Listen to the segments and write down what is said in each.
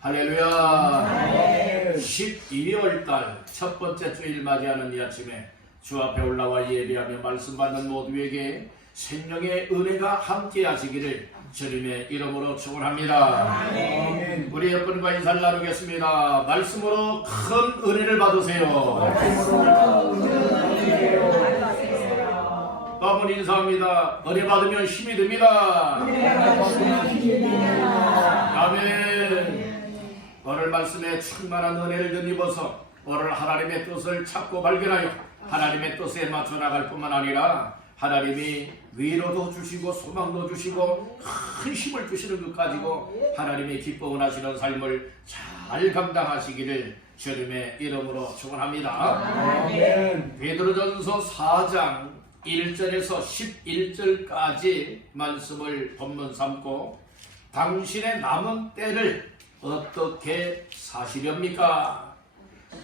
할렐루야. 12월달 첫 번째 주일 맞이하는 이 아침에 주 앞에 올라와 예배하며 말씀 받는 모두에게 생명의 은혜가 함께 하시기를 주님의 이름으로 축원합니다. 우리 여러분과 인사를 나누겠습니다. 말씀으로 큰 은혜를 받으세요. 또 한 번 인사합니다. 은혜 받으면 힘이 됩니다. 아멘. 오늘 말씀에 충만한 은혜를 덧입어서 오늘 하나님의 뜻을 찾고 발견하여 하나님의 뜻에 맞춰 나갈 뿐만 아니라 하나님이 위로도 주시고 소망도 주시고 큰 힘을 주시는 것 가지고 하나님의 기뻐 원하시는 삶을 잘 감당하시기를 주님의 이름으로 축원합니다. 베드로전서 4장 1절에서 11절까지 말씀을 본문 삼고 당신의 남은 때를 어떻게 사시렵니까?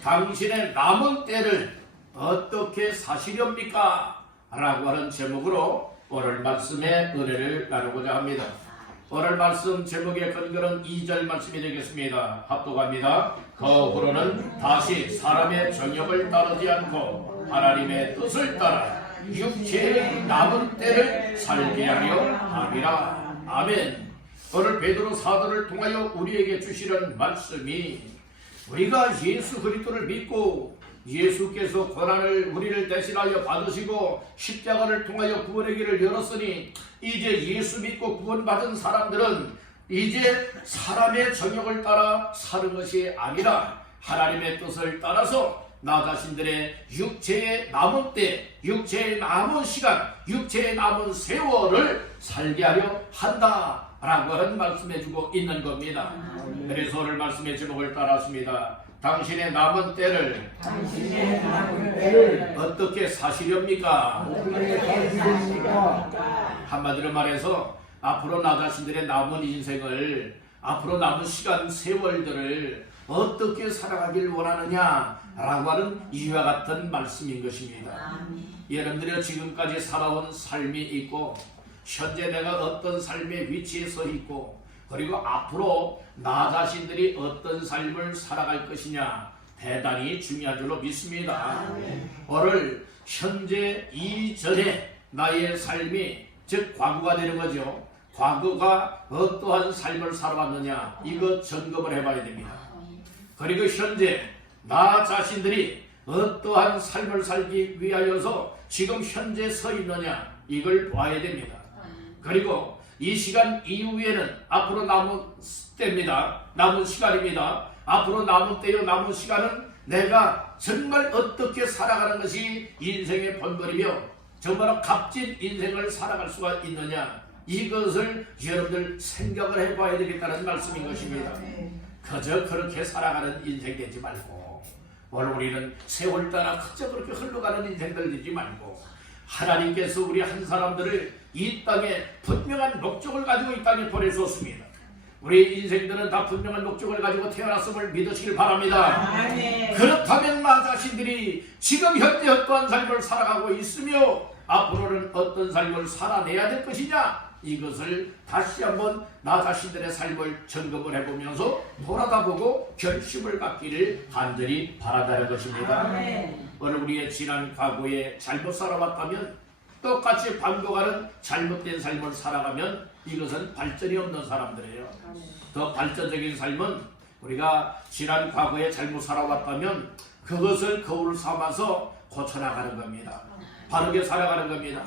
당신의 남은 때를 어떻게 사시렵니까? 라고 하는 제목으로 오늘 말씀의 은혜를 나누고자 합니다. 오늘 말씀 제목의 근거는 2절 말씀이 되겠습니다. 합독합니다. 그후로는 다시 사람의 정욕을 따르지 않고 하나님의 뜻을 따라 육체의 남은 때를 살게 하려 함이라. 아멘. 오늘 베드로 사도를 통하여 우리에게 주시는 말씀이 우리가 예수 그리스도를 믿고 예수께서 고난을 우리를 대신하여 받으시고 십자가를 통하여 구원의 길을 열었으니 이제 예수 믿고 구원받은 사람들은 이제 사람의 정욕을 따라 사는 것이 아니라 하나님의 뜻을 따라서 나 자신들의 육체의 남은 때, 육체의 남은 시간, 육체의 남은 세월을 살게 하려 한다 라고 하는 말씀해주고 있는 겁니다. 그래서 오늘 말씀의 제목을 따랐습니다. 당신의 남은 때를 어떻게 사시렵니까? 한마디로 말해서 앞으로 나 자신들의 남은 인생을, 앞으로 남은 시간 세월들을 어떻게 살아가길 원하느냐 라고 하는 이와 같은 말씀인 것입니다. 여러분들이 지금까지 살아온 삶이 있고 현재 내가 어떤 삶의 위치에 서 있고 그리고 앞으로 나 자신들이 어떤 삶을 살아갈 것이냐 대단히 중요한 줄로 믿습니다. 오늘 현재 이전에 나의 삶이 즉 과거가 되는 거죠. 과거가 어떠한 삶을 살아왔느냐 이거 점검을 해봐야 됩니다. 그리고 현재 나 자신들이 어떠한 삶을 살기 위하여서 지금 현재 서 있느냐 이걸 봐야 됩니다. 그리고 이 시간 이후에는 앞으로 남은 때입니다. 남은 시간입니다. 앞으로 남은 때요 남은 시간은 내가 정말 어떻게 살아가는 것이 인생의 본거리며 정말 값진 인생을 살아갈 수가 있느냐 이것을 여러분들 생각을 해봐야 되겠다는 말씀인 것입니다. 그저 그렇게 살아가는 인생 되지 말고 오늘 우리는 세월 따라 그저 그렇게 흘러가는 인생들 되지 말고 하나님께서 우리 한 사람들을 이 땅에 분명한 목적을 가지고 이 땅에 보내주었습니다. 우리 인생들은 다 분명한 목적을 가지고 태어났음을 믿으시길 바랍니다. 그렇다면 나 자신들이 지금 현재 어떠한 삶을 살아가고 있으며 앞으로는 어떤 삶을 살아내야 될 것이냐 이것을 다시 한번 나 자신들의 삶을 점검을 해보면서 돌아다보고 결심을 갖기를 간절히 바란다는 것입니다. 오늘 우리의 지난 과거에 잘못 살아왔다면 똑같이 반복하는 잘못된 삶을 살아가면 이것은 발전이 없는 사람들이에요. 더 발전적인 삶은 우리가 지난 과거에 잘못 살아왔다면 그것을 거울 삼아서 고쳐나가는 겁니다. 바르게 살아가는 겁니다.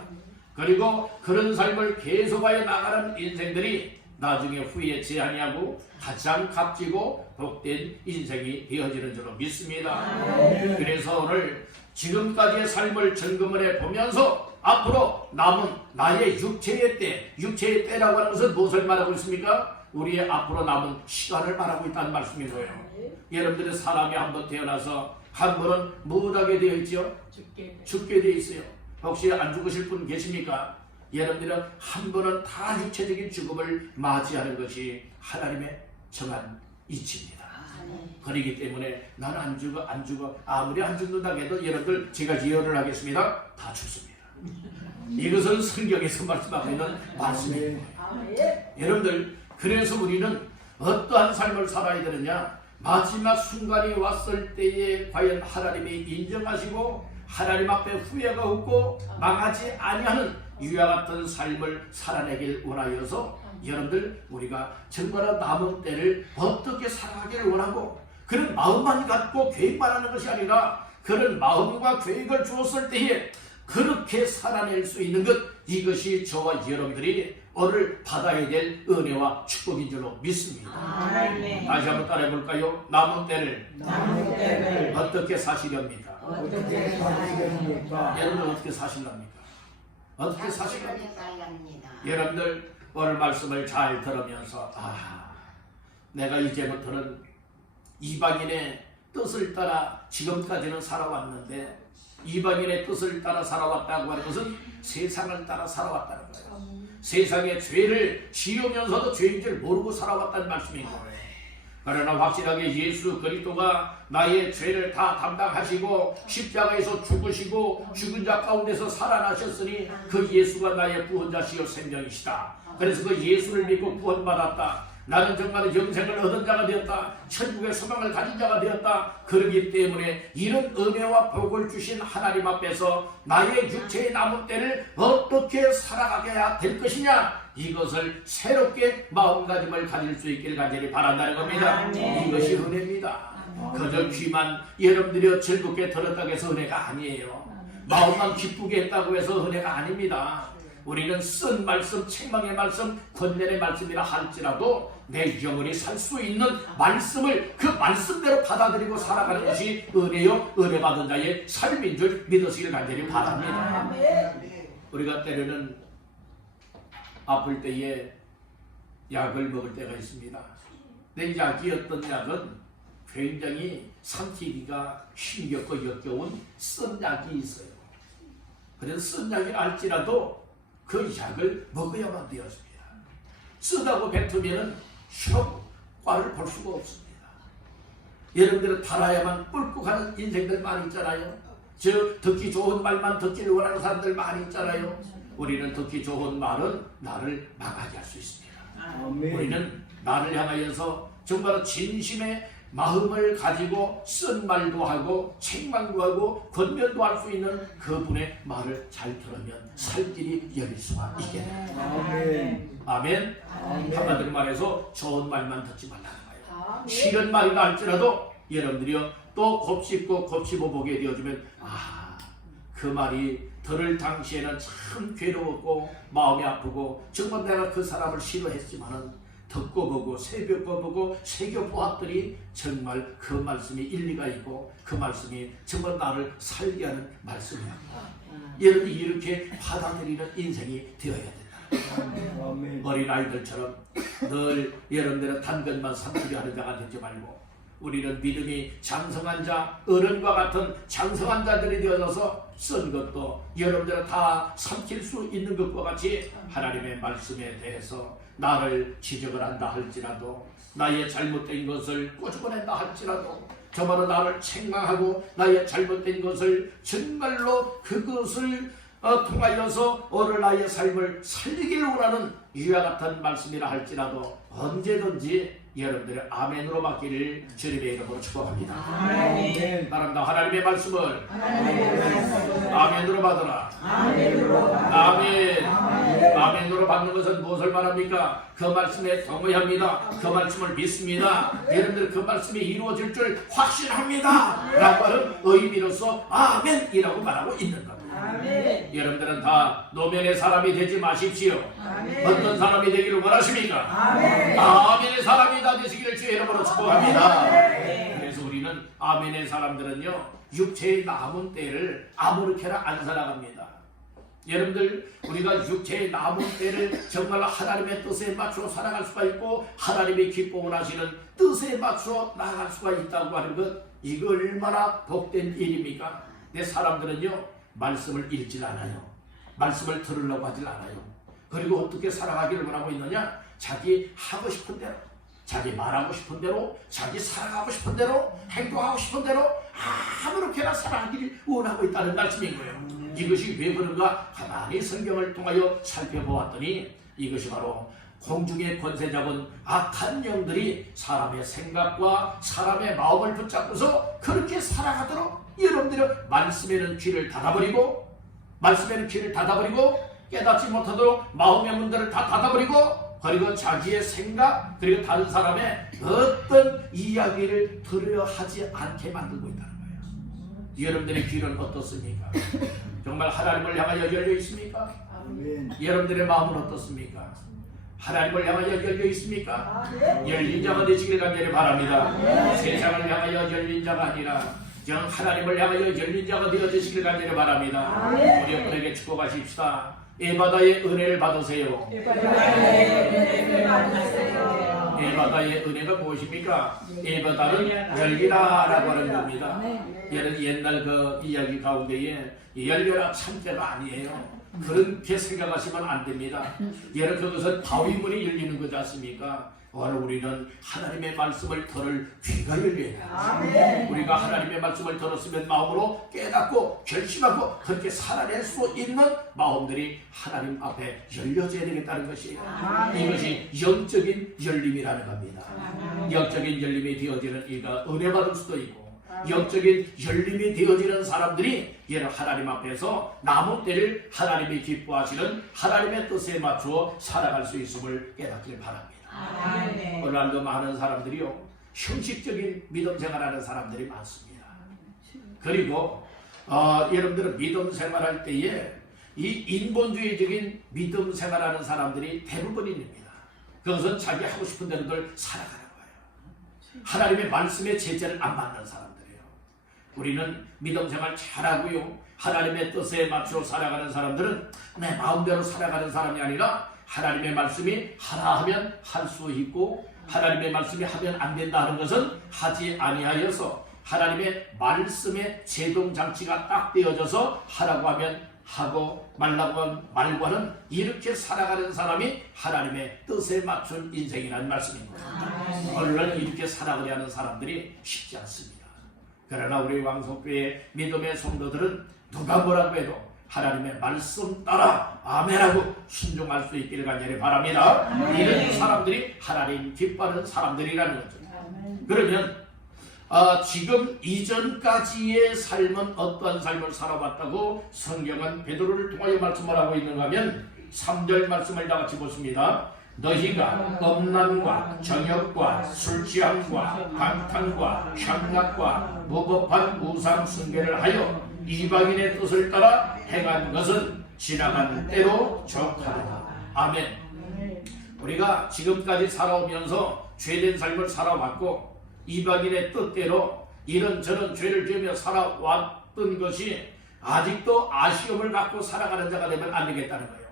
그리고 그런 삶을 계속하여 나가는 인생들이 나중에 후에 제한이하고 가장 값지고 복된 인생이 되어지는 줄로 믿습니다. 그래서 오늘 지금까지의 삶을 점검을 해보면서 앞으로 남은 나의 육체의 때, 육체의 때라고 하는 것은 무엇을 말하고 있습니까? 우리의 앞으로 남은 시간을 말하고 있다는 말씀인 거예요. 여러분들의 사람이 한번 태어나서 한 번은 무엇하게 되어 있죠? 죽게 되어 있어요. 혹시 안 죽으실 분 계십니까? 여러분들은 한 번은 다 육체적인 죽음을 맞이하는 것이 하나님의 정한 이치입니다. 그렇기 때문에 나는 안 죽어 아무리 안 죽는다고 해도 여러분들 제가 예언을 하겠습니다. 다 죽습니다. 이것은 성경에서 말씀하고 있는 말씀입니다. 여러분들, 그래서 우리는 어떠한 삶을 살아야 되느냐? 마지막 순간이 왔을 때에 과연 하나님이 인정하시고 하나님 앞에 후회가 없고 망하지 아니하는 이와 같은 삶을 살아내길 원하여서 여러분들, 우리가 정말 남은 때를 어떻게 살아가기를 원하고 그런 마음만 갖고 계획만 하는 것이 아니라 그런 마음과 계획을 주었을 때에 그렇게 살아낼 수 있는 것, 이것이 저와 여러분들이 오늘 받아야 될 은혜와 축복인 줄로 믿습니다. 아멘. 다시 한번 따라해 볼까요? 남은 때를 어떻게 사시렵니까? 어떻게 사시렵니까? 여러분들 어떻게 사실랍니까? 어떻게 사실랍니까? 살랍니다. 여러분들, 오늘 말씀을 잘 들으면서 내가 이제부터는 이방인의 뜻을 따라 지금까지는 살아왔는데, 이방인의 뜻을 따라 살아왔다고 하는 것은 세상을 따라 살아왔다는 거예요. 세상의 죄를 지으면서도 죄인 줄 모르고 살아왔다는 말씀인 거예요. 그러나 확실하게 예수 그리스도가 나의 죄를 다 담당하시고 십자가에서 죽으시고 죽은 자 가운데서 살아나셨으니 그 예수가 나의 구원자시요 생명이시다. 그래서 그 예수를 믿고 구원받았다. 나는 정말 영생을 얻은 자가 되었다. 천국의 소망을 가진 자가 되었다. 그렇기 때문에 이런 은혜와 복을 주신 하나님 앞에서 나의 육체의 남은 때를 어떻게 살아가게 될 것이냐, 이것을 새롭게 마음가짐을 가질 수 있기를 간절히 바란다는 겁니다. 이것이 은혜입니다. 그저 귀만 여러분들이 즐겁게 들었다고 해서 은혜가 아니에요. 마음만 기쁘게 했다고 해서 은혜가 아닙니다. 우리는 쓴 말씀, 책망의 말씀, 권면의 말씀이라 할지라도 내 영혼이 살 수 있는 말씀을 그 말씀대로 받아들이고 살아가는 것이 은혜요, 은혜 받은 자의 삶인 줄 믿으시길 간절히 바랍니다. 우리가 때로는 아플 때에 약을 먹을 때가 있습니다. 내 약이 어떤 약은 굉장히 삼키기가 힘겹고 역겨운 쓴 약이 있어요. 그래서 쓴 약이 알지라도 그 약을 먹어야만 되었습니다. 쓰다고 뱉으면 효과를 볼 수가 없습니다. 여러분들은 달아야만 뿔고 가는 인생들 많이 있잖아요. 듣기 좋은 말만 듣기를 원하는 사람들 많이 있잖아요. 우리는 듣기 좋은 말은 나를 망하게 할 수 있습니다. 우리는 나를 향하여서 정말 진심의 마음을 가지고 쓴 말도 하고 책망도 하고 권면도 할 수 있는 그분의 말을 잘 들으면 살 길이 열릴 수가 있게 됩니다. 아멘. 한마디로 말해서 좋은 말만 듣지 말라는 거예요. 싫은 말이라 할지라도 여러분들이요 또 곱씹고 곱씹어 보게 되어주면 그 말이 들을 당시에는 참 괴로웠고 마음이 아프고 정말 내가 그 사람을 싫어했지만은 듣고 보고 새겨보고 새겨보았더니 정말 그 말씀이 일리가 있고 그 말씀이 정말 나를 살게 하는 말씀이야. 여러분이 이렇게 받아들이는 인생이 되어야 된다. 어린아이들처럼 늘 여러분들은 단것만 삼키려 하는 자가 되지 말고 우리는 믿음이 장성한 자, 어른과 같은 장성한 자들이 되어서 쓴 것도 여러분들은 다 삼킬 수 있는 것과 같이 하나님의 말씀에 대해서 나를 지적을 한다 할지라도 나의 잘못된 것을 꼬집어낸다 할지라도 정말로 나를 책망하고 나의 잘못된 것을 정말로 그것을 통하여서 오늘 나의 삶을 살리기를 원하는 이와 같은 말씀이라 할지라도 언제든지 여러분들의 아멘으로 받기를 주님의 이름으로 축복합니다. 아멘. 바랍니다. 하나님의 말씀을 아멘으로 받으라. 아멘. 아멘으로 받는 것은 무엇을 말합니까? 그 말씀에 동의합니다. 그 말씀을 믿습니다. 여러분들 그 말씀이 이루어질 줄 확신합니다. 라고 하는 의미로서 아멘이라고 말하고 있는 겁니다. 아멘. 여러분들은 다 노면의 사람이 되지 마십시오. 아멘. 어떤 사람이 되기를 원하십니까? 아멘. 아멘의 사람이 다 되시기를 주의 이름으로 축복합니다. 아멘. 그래서 우리는 아멘의 사람들은요 육체의 남은 때를 아무렇게나 안 살아갑니다. 여러분들 우리가 육체의 남은 때를 정말 하나님의 뜻에 맞춰 살아갈 수가 있고 하나님이 기뻐 원하시는 뜻에 맞춰 나아갈 수가 있다고 하는 것, 이거 얼마나 복된 일입니까? 내 사람들은요 말씀을 읽질 않아요. 말씀을 들으려고 하질 않아요. 그리고 어떻게 살아가기를 원하고 있느냐? 자기 하고 싶은 대로, 자기 말하고 싶은 대로, 자기 살아가고 싶은 대로, 행동하고 싶은 대로 아무렇게나 살아가기를 원하고 있다는 말씀인 거예요. 이것이 왜 그런가? 가만히 성경을 통하여 살펴보았더니 이것이 바로 공중의 권세 잡은 악한 영들이 사람의 생각과 사람의 마음을 붙잡고서 그렇게 살아가도록 여러분들은 말씀에는 귀를 닫아버리고 깨닫지 못하도록 마음의 문들을 다 닫아버리고 그리고 자기의 생각 그리고 다른 사람의 어떤 이야기를 들으려 하지 않게 만들고 있다는 거예요. 여러분들의 귀는 어떻습니까? 정말 하나님을 향하여 열려 있습니까? 아멘. 여러분들의 마음은 어떻습니까? 하나님을 향하여 열려 있습니까? 열린 자가 되시길 간절히 바랍니다. 세상을 향하여 열린 자가 아니라 정 하나님을 향하여 열린 자가 되어 주시길 간절히 바랍니다. 우리 여러분에게 축복하십시다. 에바다의 은혜를 받으세요. 에바다의 은혜가 무엇입니까? 에바다는 열리라라고 하는 겁니다. 옛날 그 이야기 가운데에 열려라 참깨가 아니에요. 그렇게 생각하시면 안 됩니다. 여러분 그것은 바위문이 열리는 거지 않습니까? 오늘 우리는 하나님의 말씀을 들을 귀가 열려야 돼요. 우리가 하나님의 말씀을 들었으면 마음으로 깨닫고 결심하고 그렇게 살아낼 수 있는 마음들이 하나님 앞에 열려져야 되겠다는 것이에요. 이것이 영적인 열림이라는 겁니다. 영적인 열림이 되어지는 이가 은혜 받을 수도 있고 영적인 열림이 되어지는 사람들이 여러분 하나님 앞에서 남은 때를 하나님이 기뻐하시는 하나님의 뜻에 맞추어 살아갈 수 있음을 깨닫길 바랍니다. 오늘날도 많은 사람들이요 형식적인 믿음 생활하는 사람들이 많습니다. 그리고 여러분들은 믿음 생활할 때에 이 인본주의적인 믿음 생활하는 사람들이 대부분입니다. 그것은 자기 하고 싶은 대로들 살아가는 거예요. 하나님의 말씀에 제재를 안 받는 사람들이에요. 우리는 믿음 생활 잘하고요 하나님의 뜻에 맞춰 살아가는 사람들은 내 마음대로 살아가는 사람이 아니라 하나님의 말씀이 하라 하면 할 수 있고 하나님의 말씀이 하면 안 된다 하는 것은 하지 아니하여서 하나님의 말씀의 제동장치가 딱 되어져서 하라고 하면 하고 말라고 하면 말과는 이렇게 살아가는 사람이 하나님의 뜻에 맞춘 인생이라는 말씀입니다. 오늘날 이렇게 살아가려 하는 사람들이 쉽지 않습니다. 그러나 우리 왕성교회 믿음의 성도들은 누가 뭐라고 해도 하나님의 말씀 따라 아멘하고 순종할 수 있기를 간절히 바랍니다. 이런 사람들이 하나님 기뻐하는 사람들이라는 거죠. 그러면 지금 이전까지의 삶은 어떠한 삶을 살아왔다고 성경은 베드로를 통하여 말씀을 하고 있는가 하면 3절 말씀을 다 같이 보십니다. 너희가 음란과 정욕과 술취함과 방탕과 향락과 무법한 우상 숭배를 하여 이방인의 뜻을 따라 행한 것은 지나간 때로 족하다. 아멘. 우리가 지금까지 살아오면서 죄된 삶을 살아왔고 이방인의 뜻대로 이런저런 죄를 지으며 살아왔던 것이 아직도 아쉬움을 갖고 살아가는 자가 되면 안 되겠다는 거예요.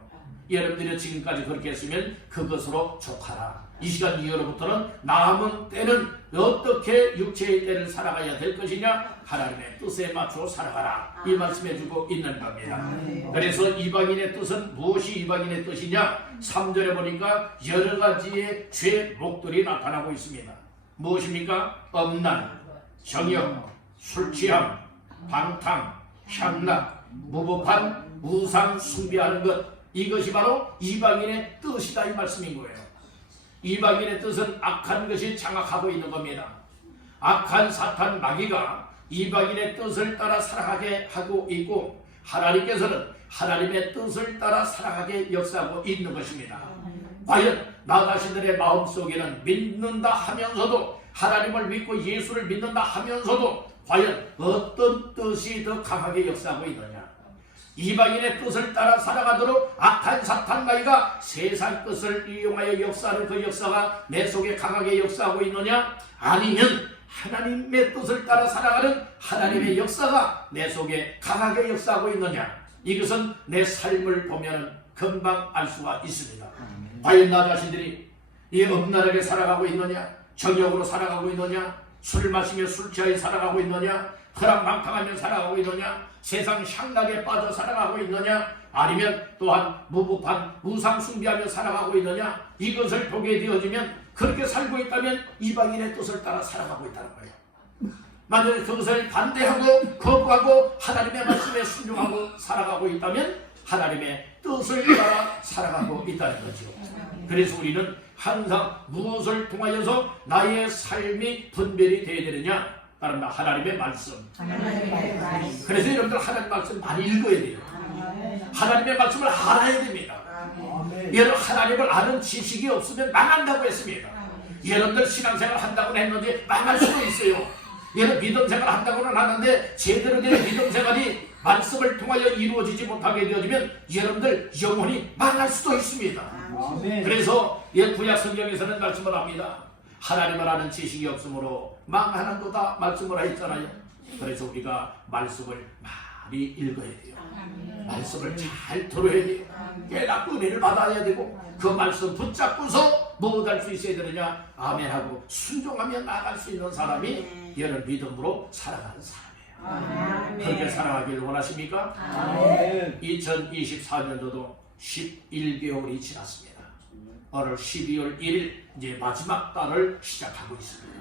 여러분들이 지금까지 그렇게 했으면 그것으로 족하라. 이 시간 이후로부터는 남은 때는 어떻게 육체의 때를 살아가야 될 것이냐? 하나님의 뜻에 맞춰 살아가라. 이 말씀해주고 있는 겁니다. 그래서 이방인의 뜻은 무엇이 이방인의 뜻이냐? 3절에 보니까 여러 가지의 죄목들이 나타나고 있습니다. 무엇입니까? 음란, 정욕, 술취함, 방탕, 향락, 무법한 우상 숭배하는 것, 이것이 바로 이방인의 뜻이다 이 말씀인 거예요. 이방인의 뜻은 악한 것이 장악하고 있는 겁니다. 악한 사탄 마귀가 이방인의 뜻을 따라 살아가게 하고 있고 하나님께서는 하나님의 뜻을 따라 살아가게 역사하고 있는 것입니다. 과연 나 자신들의 마음속에는 믿는다 하면서도 하나님을 믿고 예수를 믿는다 하면서도 과연 어떤 뜻이 더 강하게 역사하고 있느냐? 이방인의 뜻을 따라 살아가도록 악한 사탄 마귀가 세상 뜻을 이용하여 역사하는 그 역사가 내 속에 강하게 역사하고 있느냐? 아니면 하나님의 뜻을 따라 살아가는 하나님의 역사가 내 속에 강하게 역사하고 있느냐? 이것은 내 삶을 보면 금방 알 수가 있습니다. 과연 나 자신들이 이 음란하게 살아가고 있느냐? 정욕으로 살아가고 있느냐? 술 마시며 술 취하여 살아가고 있느냐? 허랑방탕하며 살아가고 있느냐? 세상 향락에 빠져 살아가고 있느냐? 아니면 또한 무법한 우상 숭배하며 살아가고 있느냐? 이것을 보게 되어지면 그렇게 살고 있다면 이방인의 뜻을 따라 살아가고 있다는 거예요. 만약에 그것을 반대하고 거부하고 하나님의 말씀에 순종하고 살아가고 있다면 하나님의 뜻을 따라 살아가고 있다는 거죠. 그래서 우리는 항상 무엇을 통하여서 나의 삶이 분별이 되어야 되느냐? 바로 하나님의 말씀. 그래서 여러분들 하나님의 말씀 많이 읽어야 돼요. 하나님의 말씀을 알아야 됩니다. 여러분 하나님을 아는 지식이 없으면 망한다고 했습니다. 여러분들 신앙생활 한다고 했는데 망할 수도 있어요. 여러분 믿음생활 한다고는 하는데 제대로 된 믿음생활이 말씀을 통하여 이루어지지 못하게 되어지면 여러분들 영혼이 망할 수도 있습니다. 그래서 구약 성경에서는 말씀을 합니다. 하나님을 아는 지식이 없으므로 망하는도다 말씀을 했잖아요. 그래서 우리가 말씀을 많이 읽어야 돼요. 말씀을 잘 들어야 돼요. 깨닫고 은혜를 받아야 되고 그 말씀 붙잡고서 무엇 할 수 있어야 되느냐? 아멘하고 순종하며 나아갈 수 있는 사람이 여러분 믿음으로 살아가는 사람이에요. 그렇게 살아가길 원하십니까? 2024년도도 11개월이 지났습니다. 오늘 12월 1일 이제 마지막 달을 시작하고 있습니다.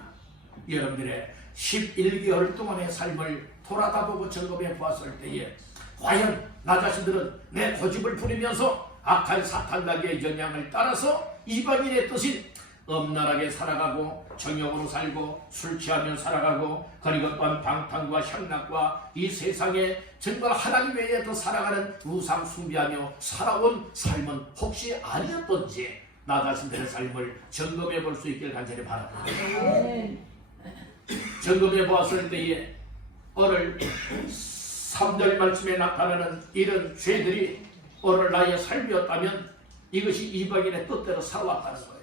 여러분들의 11개월 동안의 삶을 돌아다보고 점검해 보았을 때에 과연 나 자신들은 내 고집을 부리면서 악한 사탄각의 영향을 따라서 이방인의 뜻인 엄란하게 살아가고 정욕으로 살고 술 취하며 살아가고 그리고 또한 방탕과 향락과 이 세상에 정말 하나님 외에 더 살아가는 우상 숭배하며 살아온 삶은 혹시 아니었던지 나 자신들의 삶을 점검해 볼 수 있길 간절히 바랍니다. 점검해 보았을 때에 오늘 3절 말씀에 나타나는 이런 죄들이 오늘 나의 삶이었다면 이것이 이방인의 뜻대로 살아왔다는 거예요.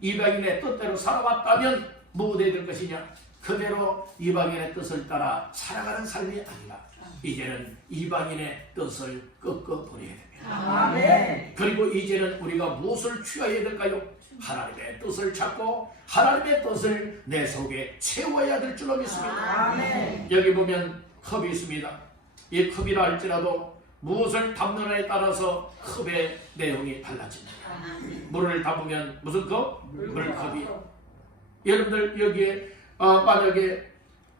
이방인의 뜻대로 살아왔다면 무엇이 될 것이냐? 그대로 이방인의 뜻을 따라 살아가는 삶이 아니라 이제는 이방인의 뜻을 꺾어버려야 됩니다. 아멘. 그리고 이제는 우리가 무엇을 취해야 될까요? 하나님의 뜻을 찾고 하나님의 뜻을 내 속에 채워야 될 줄로 믿습니다. 아멘. 여기 보면 컵이 있습니다. 이 컵이라 할지라도 무엇을 담느냐에 따라서 컵의 내용이 달라집니다. 물을 담으면 무슨 컵? 물컵이. 여러분들 여기에 만약에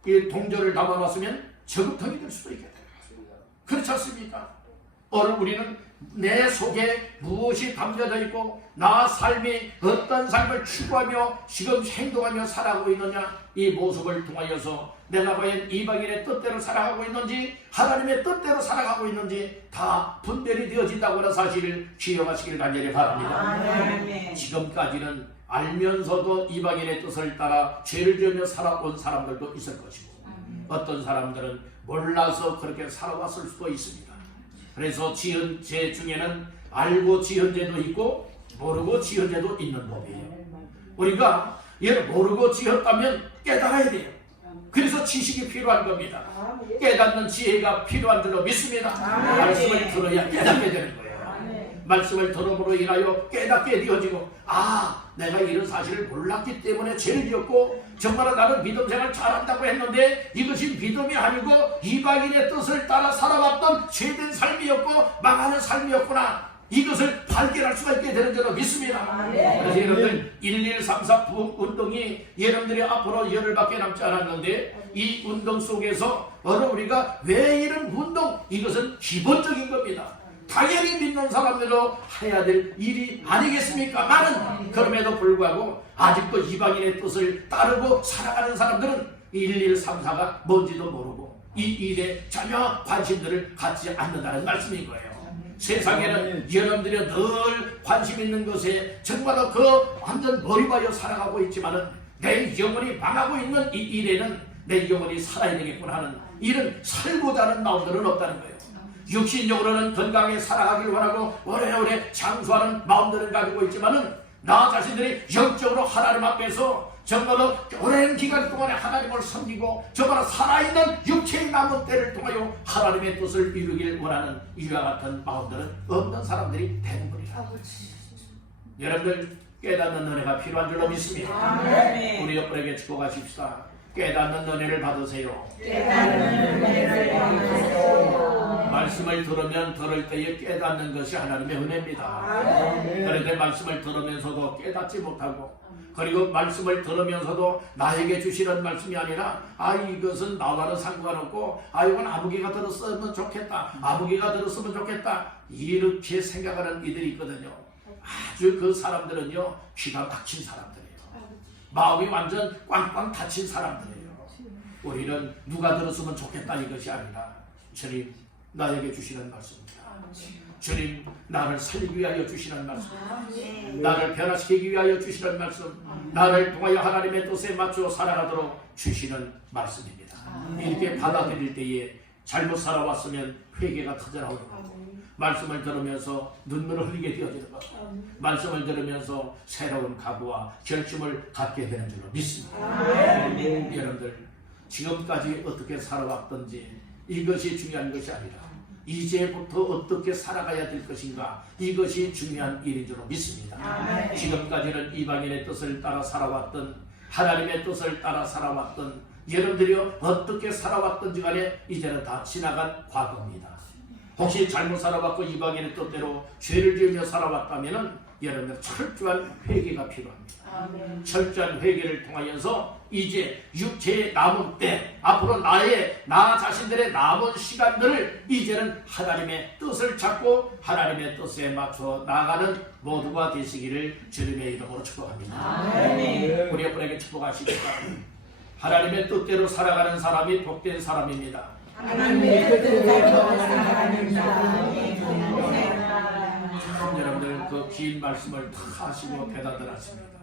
이 동전을 담아놨으면 저금통이 될 수도 있겠다. 그렇지 않습니까? 오늘 우리는 내 속에 무엇이 담겨져 있고 나 삶이 어떤 삶을 추구하며 지금 행동하며 살아가고 있느냐, 이 모습을 통하여서 내가 과연 이방인의 뜻대로 살아가고 있는지 하나님의 뜻대로 살아가고 있는지 다 분별이 되어진다고 하는 사실을 기억하시길 간절히 바랍니다. 지금까지는 알면서도 이방인의 뜻을 따라 죄를 지으며 살아온 사람들도 있을 것이고 어떤 사람들은 몰라서 그렇게 살아왔을 수도 있습니다. 그래서 지은 죄 중에는 알고 지은 죄도 있고 모르고 지은 죄도 있는 법이에요. 우리가 얘를 모르고 지었다면 깨달아야 돼요. 그래서 지식이 필요한 겁니다. 깨닫는 지혜가 필요한 줄로 믿습니다. 말씀을 들어야 깨닫게 되는 거예요. 말씀을 들음으로 인하여 깨닫게 되어지고 내가 이런 사실을 몰랐기 때문에 죄를 지었고 정말 나는 믿음 생활 잘한다고 했는데 이것이 믿음이 아니고 이방인의 뜻을 따라 살아왔던 죄된 삶이었고 망하는 삶이었구나, 이것을 발견할 수가 있게 되는 줄로 믿습니다. 그래서 여러분들 1134 부흥 운동이 여러분들이 앞으로 열흘밖에 남지 않았는데 이 운동 속에서 어느 우리가 왜 이런 운동, 이것은 기본적인 겁니다. 당연히 믿는 사람들도 해야 될 일이 아니겠습니까? 많은 그럼에도 불구하고 아직도 이방인의 뜻을 따르고 살아가는 사람들은 1134가 뭔지도 모르고 이 일에 전혀 관심들을 갖지 않는다는 말씀인 거예요. 세상에는 여러분들이 늘 관심 있는 것에 정말로 그 완전 몰입하여 살아가고 있지만은 내 영혼이 망하고 있는 이 일에는 내 영혼이 살아야 되겠구나 하는 이런 살고자 하는 마음들은 없다는 거예요. 육신적으로는 건강에 살아가길 원하고 오래오래 장수하는 마음들을 가지고 있지만은 나 자신들이 영적으로 하나님 앞에서 정말로 오랜 기간 동안에 하나님을 섬기고 정말로 살아있는 육체의 남은 때를 통하여 하나님의 뜻을 이루길 원하는 이와 같은 마음들은 없는 사람들이 대부분이다. 여러분들 깨닫는 은혜가 필요한 줄로 믿습니다. 우리 옆에게 축복하십시다. 깨닫는 은혜를 받으세요. 깨닫는 은혜를 받으세요. 말씀을 들으면 들을 때에 깨닫는 것이 하나님의 은혜입니다. 그런데 말씀을 들으면서도 깨닫지 못하고, 그리고 말씀을 들으면서도 나에게 주시는 말씀이 아니라 이것은 나와는 상관없고 이건 아무개가 들었으면 좋겠다, 아무개가 들었으면 좋겠다, 이렇게 생각하는 이들이 있거든요. 아주 그 사람들은요, 귀가 막힌 사람들이에요. 마음이 완전 꽝꽝 닫힌 사람들이에요. 우리는 누가 들었으면 좋겠다 이것이 아니라 주님 나에게 주시는 말씀입니다. 주님 나를 살리기 위하여 주시는 말씀, 나를 변화시키기 위하여 주시는 말씀, 나를 통하여 하나님의 뜻에 맞추어 살아가도록 주시는 말씀입니다. 이렇게 받아들일 때에 잘못 살아왔으면 회개가 터져나오는 거고, 말씀을 들으면서 눈물을 흘리게 되어지는 거고, 말씀을 들으면서 새로운 각오와 결심을 갖게 되는 줄로 믿습니다. 여러분들 지금까지 어떻게 살아왔던지 이것이 중요한 것이 아니라 이제부터 어떻게 살아가야 될 것인가, 이것이 중요한 일인 줄로 믿습니다. 지금까지는 이방인의 뜻을 따라 살아왔던, 하나님의 뜻을 따라 살아왔던 여러분들이 어떻게 살아왔던지 간에 이제는 다 지나간 과거입니다. 혹시 잘못 살아왔고 이방인의 뜻대로 죄를 지으며 살아왔다면 여러분들 철저한 회개가 필요합니다. 철저한 회개를 통하여서 이제 육체의 남은 때, 앞으로 나 자신들의 남은 시간들을 이제는 하나님의 뜻을 찾고 하나님의 뜻에 맞춰 나가는 모두가 되시기를 주님의 이름으로 축복합니다. 우리 여러분에게 축복하시니까 하나님의 뜻대로 살아가는 사람이 복된 사람입니다. 하나님의 뜻대로 살아가는 여러분들 그 긴 말씀을 다 하시고 대답을 하십니다.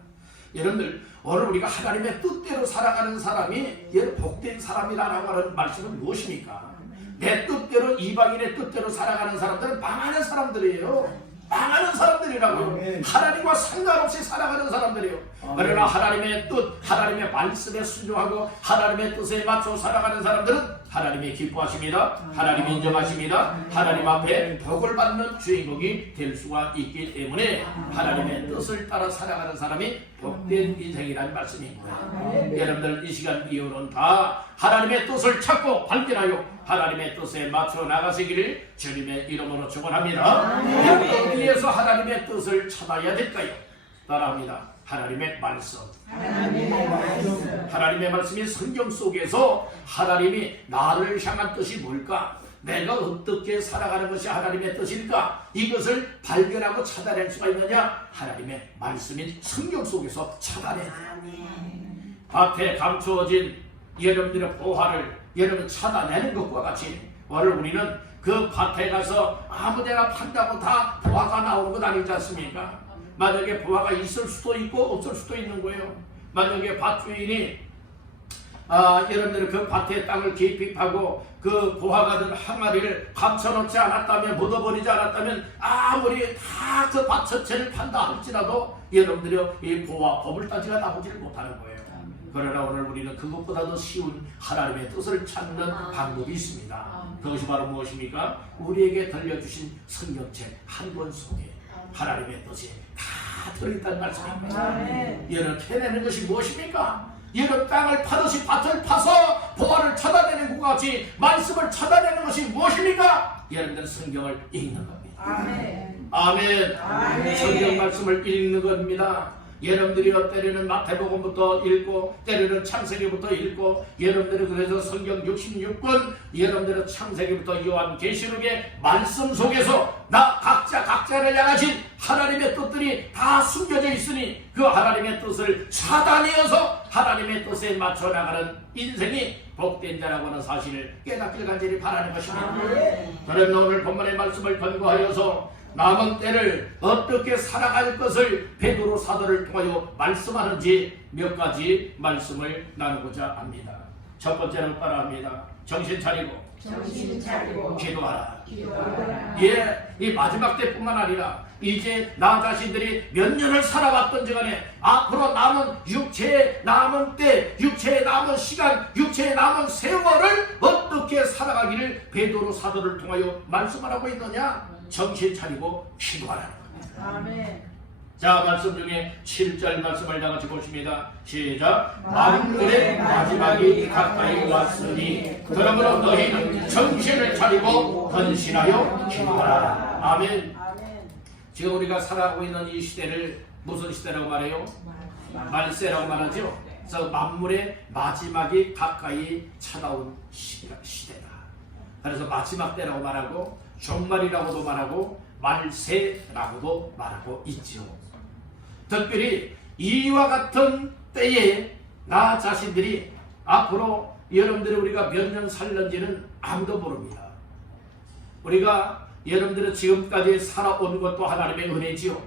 여러분들 오늘 우리가 하나님의 뜻대로 살아가는 사람이 복된 사람이라고 하는 말씀은 무엇입니까? 내 뜻대로, 이방인의 뜻대로 살아가는 사람들은 망하는 사람들이에요. 망하는 사람들이라고요. 하나님과 상관없이 살아가는 사람들이에요. 그러나 하나님의 뜻, 하나님의 말씀에 순종하고 하나님의 뜻에 맞춰 살아가는 사람들은 하나님이 기뻐하십니다. 하나님이 인정하십니다. 하나님 앞에 복을 받는 주인공이 될 수가 있기 때문에 하나님의 뜻을 따라 살아가는 사람이 복된 인생이라는 말씀입니다. 여러분들 이 시간 이후로는 다 하나님의 뜻을 찾고 발견하여 하나님의 뜻에 맞춰 나가시기를 주님의 이름으로 축원합니다. 어떤 위에서 하나님의 뜻을 찾아야 될까요? 따라합니다. 하나님의 말씀. 하나님의 말씀이 성경 속에서 하나님이 나를 향한 뜻이 뭘까? 내가 어떻게 살아가는 것이 하나님의 뜻일까? 이것을 발견하고 찾아낼 수가 있느냐? 하나님의 말씀인 성경 속에서 찾아내요. 밭에 감추어진 여러분들의 보화를 여러분 찾아내는 것과 같이 오늘 우리는 그 밭에 가서 아무데나 판다고 다 보화가 나오는 것 아니지 않습니까? 만약에 보화가 있을 수도 있고 없을 수도 있는 거예요. 만약에 밭 주인이 여러분들이 그 밭의 땅을 기입하고 그 보화가 든 항아리를 감춰놓지 않았다면, 묻어버리지 않았다면 아무리 다 그 밭 전체를 판다 할지라도 여러분들이 이 보화 보물단지가 나오지를 못하는 거예요. 그러나 오늘 우리는 그것보다 더 쉬운 하나님의 뜻을 찾는 방법이 있습니다. 그것이 바로 무엇입니까? 우리에게 들려주신 성경책 한 권 속에 하나님의 뜻이 다 들어있다는 말씀입니다. 여러분 캐내는 것이 무엇입니까? 여러분 땅을 파듯이 밭을 파서 보화를 찾아내는 것 같이 말씀을 찾아내는 것이 무엇입니까? 여러분들 성경을 읽는 겁니다. 아멘. 성경 말씀을 읽는 겁니다. 여러분들이 때로는 마태복음부터 읽고 때로는 창세기부터 읽고 여러분들이 그래서 성경 66권 여러분들은 창세기부터 요한계시록의 말씀 속에서 각자를 향하신 하나님의 뜻들이 다 숨겨져 있으니 그 하나님의 뜻을 찾아내어서 하나님의 뜻에 맞춰 나가는 인생이 복된 자라고 하는 사실을 깨닫길 간절히 바라는 것입니다. 그러나 오늘 본문의 말씀을 권고하여서 남은 때를 어떻게 살아갈 것을 베드로 사도를 통하여 말씀하는지 몇 가지 말씀을 나누고자 합니다. 첫 번째로 따라합니다. 정신 차리고 기도하라. 이 마지막 때뿐만 아니라 이제 나 자신들이 몇 년을 살아왔던지 간에 앞으로 남은 육체의 남은 때, 육체의 남은 시간, 육체의 남은 세월을 어떻게 살아가기를 베드로 사도를 통하여 말씀하라고 있느냐? 정신 차리고 기도하라는 겁니다. 자, 말씀 중에 7절 말씀을 다 같이 보십니다. 시작. 만물의 마지막이 가까이 왔으니 그러므로 너희는 정신을 차리고 헌신하여 기도하라. 아멘. 지금 우리가 살아가고 있는 이 시대를 무슨 시대라고 말해요? 말세라고 말하죠. 그래서 만물의 마지막이 가까이 찾아온 시대다. 그래서 마지막 때라고 말하고 종말이라고도 말하고 말세라고도 말하고 있지요. 특별히 이와 같은 때에 나 자신들이 앞으로 여러분들이 우리가 몇 년 살는지는 아무도 모릅니다. 우리가 여러분들은 지금까지 살아온 것도 하나님의 은혜지요.